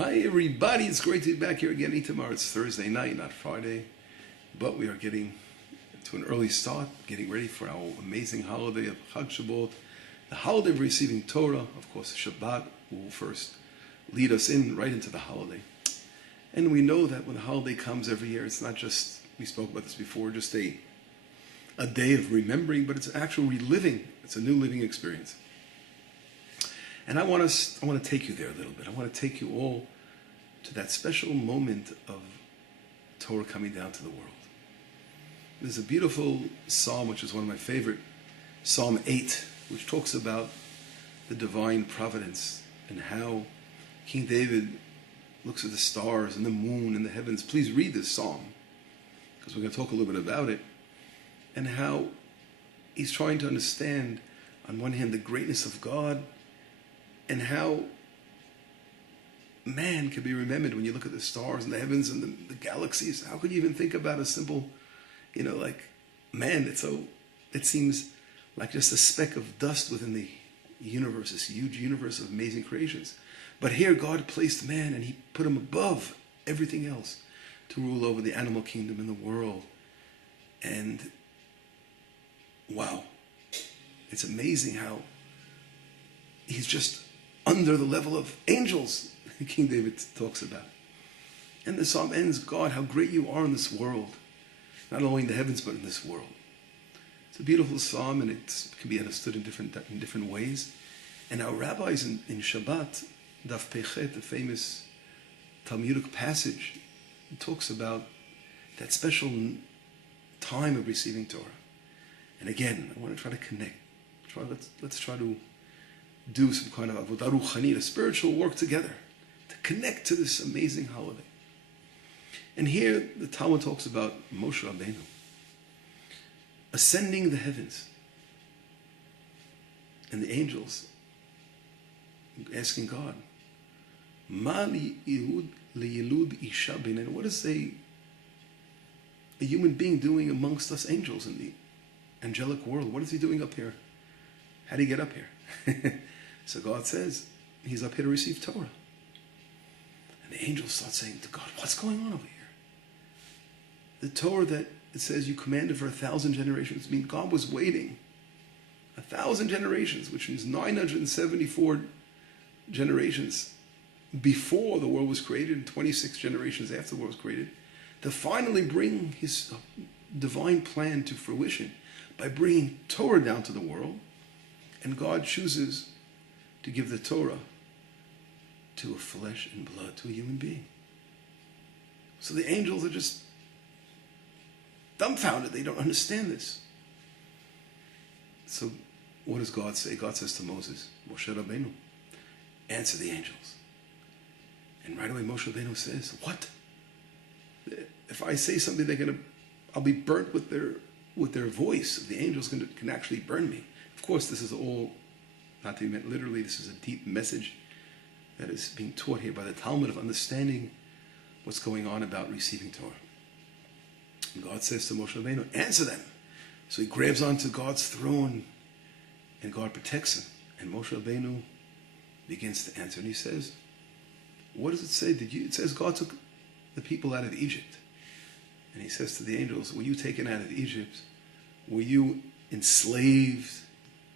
Hi everybody, it's great to be back here again. Tomorrow it's Thursday night, not Friday, but we are getting to an early start, getting ready for our amazing holiday of Chag Shavuot, the holiday of receiving Torah. Of course, Shabbat will first lead us right into the holiday. And we know that when the holiday comes every year, it's not just, we spoke about this before, just a day of remembering, but it's an actual reliving. It's a new living experience. And I want to take you there a little bit. I want to take you all to that special moment of Torah coming down to the world. There's a beautiful psalm, which is one of my favorite, Psalm 8, which talks about the divine providence and how King David looks at the stars and the moon and the heavens. Please read this psalm, because we're going to talk a little bit about it, and how he's trying to understand, on one hand, the greatness of God, and how man can be remembered when you look at the stars and the heavens and the galaxies. How could you even think about a simple, like man? It seems like just a speck of dust within the universe, this huge universe of amazing creations. But here God placed man and he put him above everything else to rule over the animal kingdom in the world. And wow, it's amazing how he's just under the level of angels, King David talks about. And the psalm ends, God, how great you are in this world. Not only in the heavens, but in this world. It's a beautiful psalm, and it can be understood in different ways. And our rabbis in Shabbat, Daf Pechet, the famous Talmudic passage, talks about that special time of receiving Torah. And again, I want to try to connect. Let's try to do some kind of avodah ruchanit, a spiritual work together, to connect to this amazing holiday. And here the Talmud talks about Moshe Rabbeinu ascending the heavens, and the angels asking God, Ma liyilud isha b'nei. What is a human being doing amongst us angels in the angelic world? What is he doing up here? How did he get up here? So God says, he's up here to receive Torah. And the angels start saying to God, what's going on over here? The Torah that it says you commanded for 1,000 generations means God was waiting 1,000 generations, which means 974 generations before the world was created and 26 generations after the world was created, to finally bring his divine plan to fruition by bringing Torah down to the world. And God chooses to give the Torah to a flesh and blood, to a human being. So the angels are just dumbfounded. They don't understand this. So what does God say? God says to Moses, Moshe Rabbeinu, answer the angels. And right away Moshe Rabbeinu says, what? If I say something, I'll be burnt with their voice. The angels can actually burn me. Of course, this is all not to be meant literally. This is a deep message that is being taught here by the Talmud of understanding what's going on about receiving Torah. And God says to Moshe Rabbeinu, answer them. So he grabs onto God's throne and God protects him. And Moshe Rabbeinu begins to answer. And he says, what does it say? It says God took the people out of Egypt. And he says to the angels, were you taken out of Egypt? Were you enslaved?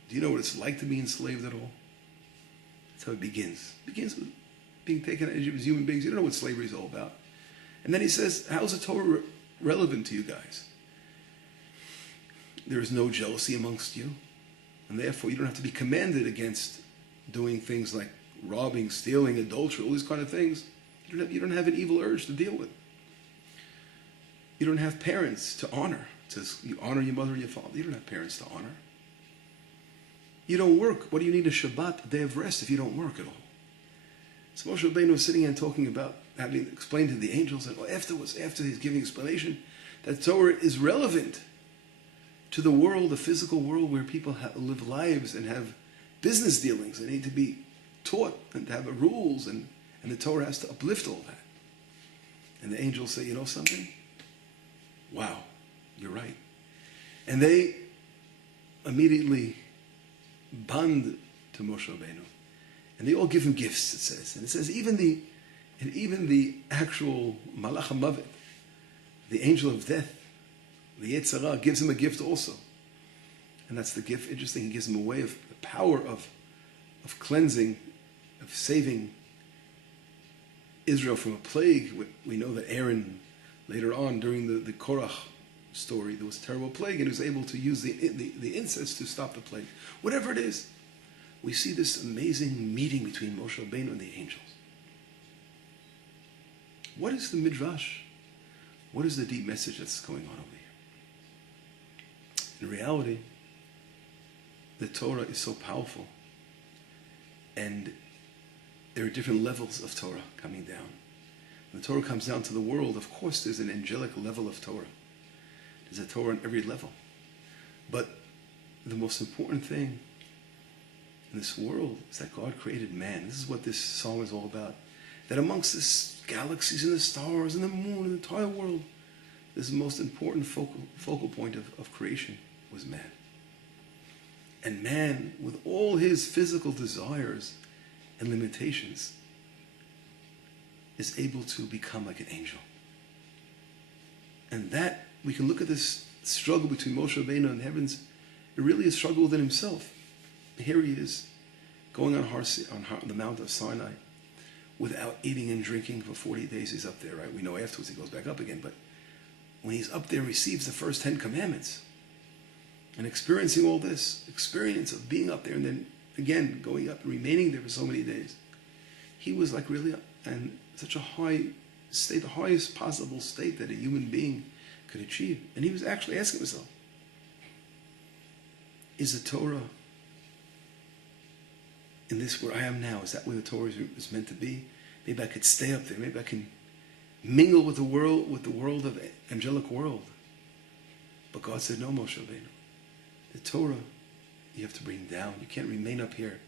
Do you know what it's like to be enslaved at all? That's how it begins. It begins with being taken out of Egypt as human beings. You don't know what slavery is all about. And then he says, how is the Torah relevant to you guys? There is no jealousy amongst you. And therefore you don't have to be commanded against doing things like robbing, stealing, adultery, all these kind of things. You don't have an evil urge to deal with. You don't have parents to honor. It says you honor your mother and your father. You don't have parents to honor. You don't work. What do you need a Shabbat, a day of rest, if you don't work at all? So Moshe Rabbeinu was sitting and talking about, having explained to the angels, and afterwards, after he's giving explanation, that Torah is relevant to the world, the physical world, where people live lives and have business dealings. They need to be taught and to have rules, and the Torah has to uplift all that. And the angels say, you know something? Wow, you're right. And they immediately bond to Moshe Rabbeinu. And they all give him gifts, it says. And it says even the And even the actual Malach HaMavet, the angel of death, the Yetzer Hara, gives him a gift also. And that's the gift, interesting, he gives him a way of the power of cleansing, of saving Israel from a plague. We know that Aaron, later on, during the Korach story, there was a terrible plague, and he was able to use the incest to stop the plague. Whatever it is, we see this amazing meeting between Moshe Rabbeinu and the angels. What is the midrash? What is the deep message that's going on over here? In reality, the Torah is so powerful, and there are different levels of Torah coming down. When the Torah comes down to the world, of course there's an angelic level of Torah. There's a Torah on every level. But the most important thing in this world is that God created man. This is what this song is all about. That amongst the galaxies and the stars and the moon and the entire world, this most important focal point of creation was man. And man, with all his physical desires and limitations, is able to become like an angel. And that, we can look at this struggle between Moshe Rabbeinu and the heavens. It really is a struggle within himself. Here he is, going on the Mount of Sinai, without eating and drinking for 40 days. He's up there, right? We know afterwards he goes back up again, but when he's up there, he receives the first 10 commandments. And experiencing all this experience of being up there and then again going up and remaining there for so many days, he was like really in such a high state, the highest possible state that a human being could achieve. And he was actually asking himself, is the Torah in this where I am now, is that where the Torah is meant to be? Maybe I could stay up there. Maybe I can mingle with the world of the angelic world. But God said, no, Moshe Rabbeinu. The Torah, you have to bring down. You can't remain up here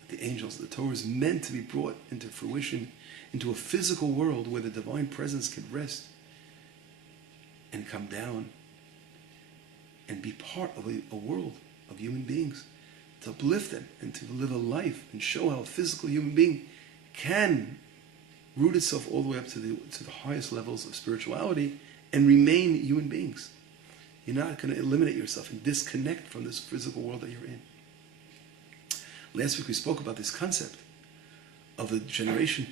with the angels. The Torah is meant to be brought into fruition, into a physical world where the divine presence can rest and come down and be part of a world of human beings, to uplift them and to live a life and show how a physical human being can root itself all the way up to the highest levels of spirituality and remain human beings. You're not going to eliminate yourself and disconnect from this physical world that you're in. Last week we spoke about this concept of the generation.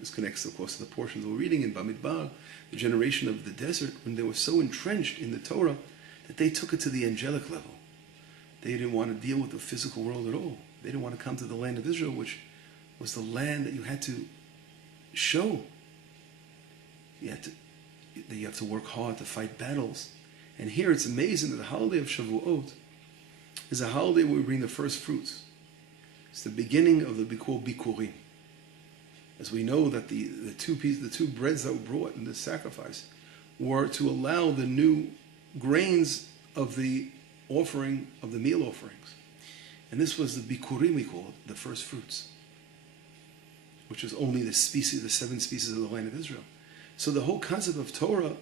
This connects, of course, to the portions we're reading in Bamidbar, the generation of the desert, when they were so entrenched in the Torah that they took it to the angelic level. They didn't want to deal with the physical world at all. They didn't want to come to the land of Israel, which was the land that you had to show. You have to work hard to fight battles. And here it's amazing that the holiday of Shavuot is a holiday where we bring the first fruits. It's the beginning of the Bikurim. As we know that the two breads that were brought in this sacrifice were to allow the new grains of the offering, of the meal offerings. And this was the Bikurim, we call it, the first fruits, which is only the 7 species of the land of Israel. So the whole concept of Torah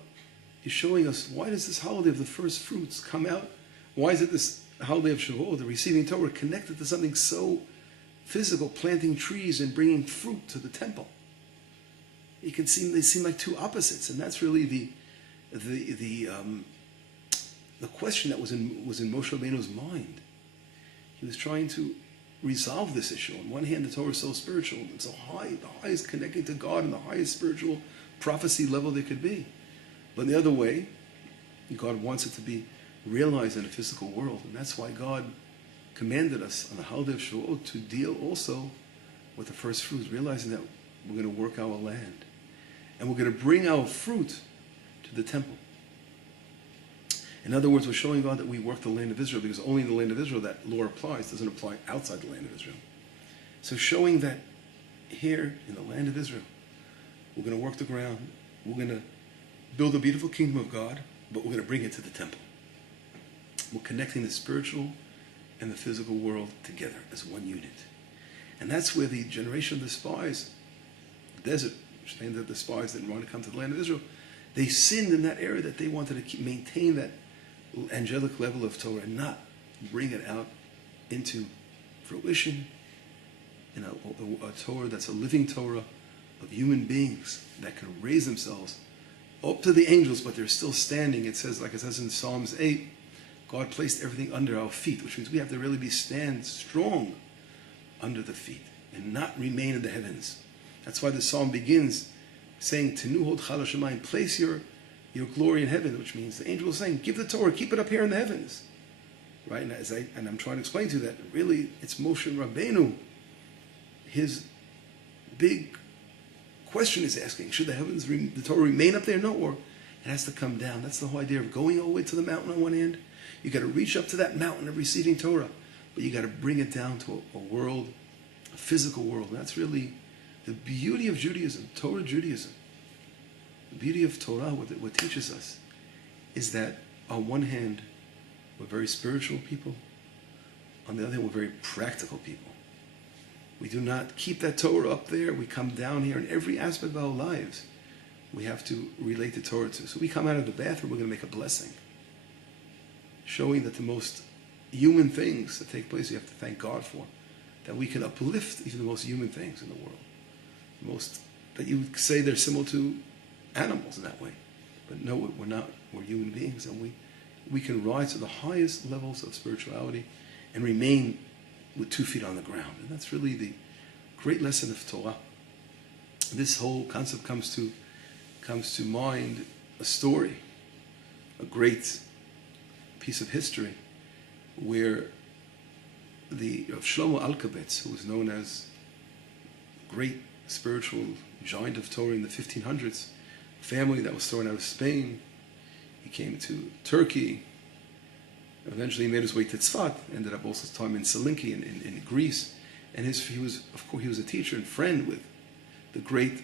is showing us, why does this holiday of the first fruits come out? Why is it this holiday of Shavuot, the receiving Torah, connected to something so physical, planting trees and bringing fruit to the temple? They seem like two opposites, and that's really the question that was in Moshe Rabbeinu's mind. He was trying to resolve this issue. On one hand, the Torah is so spiritual and so high, the highest connecting to God and the highest spiritual prophecy level there could be. But the other way, God wants it to be realized in a physical world. And that's why God commanded us on the holiday of Shavuot to deal also with the first fruits, realizing that we're going to work our land. And we're going to bring our fruit to the temple. In other words, we're showing God that we work the land of Israel, because only in the land of Israel that law applies. It doesn't apply outside the land of Israel. So showing that here in the land of Israel, we're going to work the ground, we're going to build a beautiful kingdom of God, but we're going to bring it to the temple. We're connecting the spiritual and the physical world together as one unit. And that's where the generation of the spies, the desert, which they ended up the spies didn't want to come to the land of Israel, they sinned in that area, that they wanted to maintain that angelic level of Torah and not bring it out into fruition in a Torah that's a living Torah, of human beings that can raise themselves up to the angels, but they're still standing. It says, like it says in Psalms 8, God placed everything under our feet, which means we have to really be stand strong under the feet and not remain in the heavens. That's why the psalm begins saying, Tenu hod chal hashamayim, place your glory in heaven, which means the angel is saying, give the Torah, keep it up here in the heavens. Right? And I'm trying to explain to you that really it's Moshe Rabbeinu. His big question is asking, should the Torah remain up there? No, or it has to come down. That's the whole idea of going all the way to the mountain on one hand. You got to reach up to that mountain of receiving Torah, but you got to bring it down to a world, a physical world. And that's really the beauty of Judaism, Torah Judaism. The beauty of Torah, what teaches us, is that on one hand, we're very spiritual people. On the other hand, we're very practical people. We do not keep that Torah up there. We come down here in every aspect of our lives. We have to relate the Torah to. So we come out of the bathroom, we're going to make a blessing. Showing that the most human things that take place, you have to thank God for. That we can uplift even the most human things in the world. Most that you would say they're similar to animals in that way. But no, we're not. We're human beings, and we can rise to the highest levels of spirituality and remain with 2 feet on the ground. And that's really the great lesson of Torah. This whole concept comes to mind a story, a great piece of history, where of Shlomo Alkabetz, who was known as great spiritual giant of Torah in the 1500s, family that was thrown out of Spain. He came to Turkey. Eventually he made his way to Tzfat, ended up also time in Salinki in Greece. And he was a teacher and friend with the great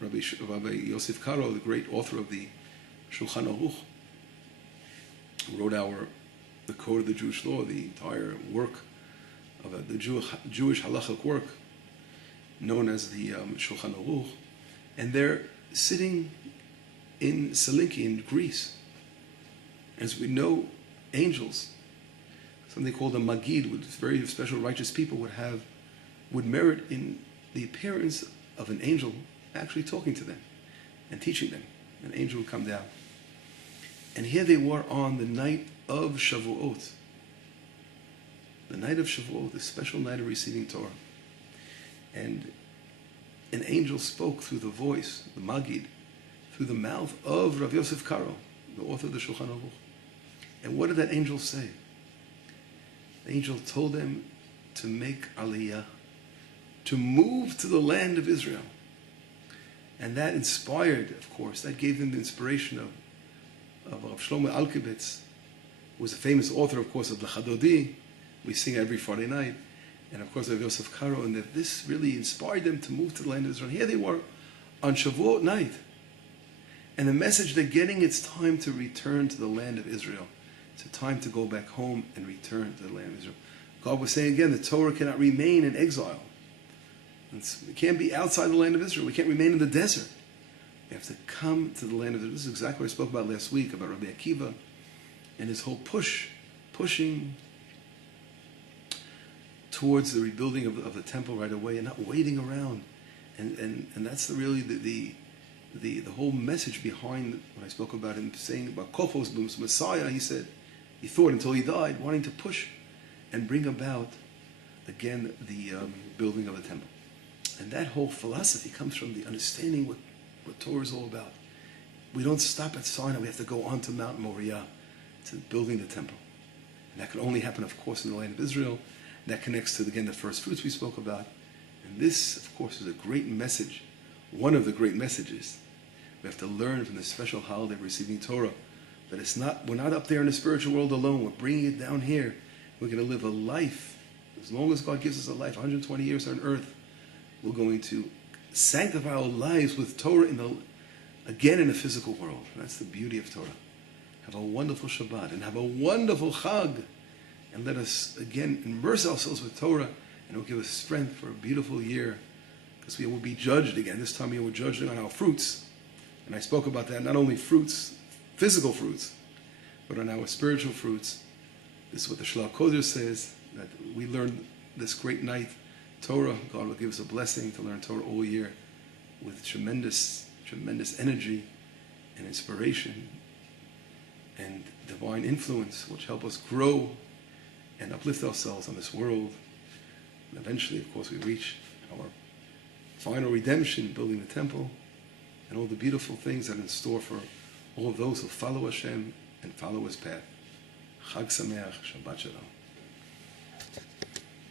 Rabbi Yosef Karo, the great author of the Shulchan Aruch, who wrote the Code of the Jewish Law, the entire work of the Jewish halachic work, known as the Shulchan Aruch. And they're sitting in Salinki in Greece. As we know, angels, something called a Magid, with very special righteous people, would merit in the appearance of an angel actually talking to them and teaching them. An angel would come down. And here they were on the night of Shavuot. The night of Shavuot, the special night of receiving Torah. And an angel spoke through the voice, the Magid, through the mouth of Rav Yosef Karo, the author of the Shulchan Aruch. And what did that angel say? The angel told them to make aliyah, to move to the land of Israel. And that inspired, of course, that gave them the inspiration of Rav Shlomo Alkabetz, who was a famous author, of course, of the Chadodi. We sing every Friday night. And of course, Rav Yosef Karo, and that this really inspired them to move to the land of Israel. Here they were on Shavuot night. And the message they're getting, it's time to return to the land of Israel. It's a time to go back home and return to the land of Israel. God was saying again, the Torah cannot remain in exile. It can't be outside the land of Israel. We can't remain in the desert. We have to come to the land of Israel. This is exactly what I spoke about last week, about Rabbi Akiva and his whole pushing towards the rebuilding of the temple right away and not waiting around. And that's really the whole message behind what I spoke about him saying about Kophos, Messiah. He said, he thought until he died, wanting to push and bring about, again, the building of the temple. And that whole philosophy comes from the understanding what Torah is all about. We don't stop at Sinai. We have to go on to Mount Moriah, to building the temple. And that can only happen, of course, in the land of Israel. That connects to, again, the first fruits we spoke about. And this, of course, is a great message, one of the great messages. We have to learn from this special holiday of receiving Torah that we're not up there in the spiritual world alone. We're bringing it down here. We're going to live a life. As long as God gives us a life, 120 years on earth, we're going to sanctify our lives with Torah again in the physical world. And that's the beauty of Torah. Have a wonderful Shabbat and have a wonderful Chag. And let us, again, immerse ourselves with Torah, and it will give us strength for a beautiful year. Because we will be judged again. This time we're judged on our fruits. And I spoke about that, not only fruits, physical fruits, but on our spiritual fruits. This is what the Shlach Kodesh says, that we learn this great night Torah. God will give us a blessing to learn Torah all year. with tremendous, tremendous energy and inspiration and divine influence, which help us grow and uplift ourselves on this world. And eventually, of course, we reach our final redemption, building the temple, and all the beautiful things that are in store for all of those who follow Hashem and follow His path. Chag Sameach, Shabbat Shalom.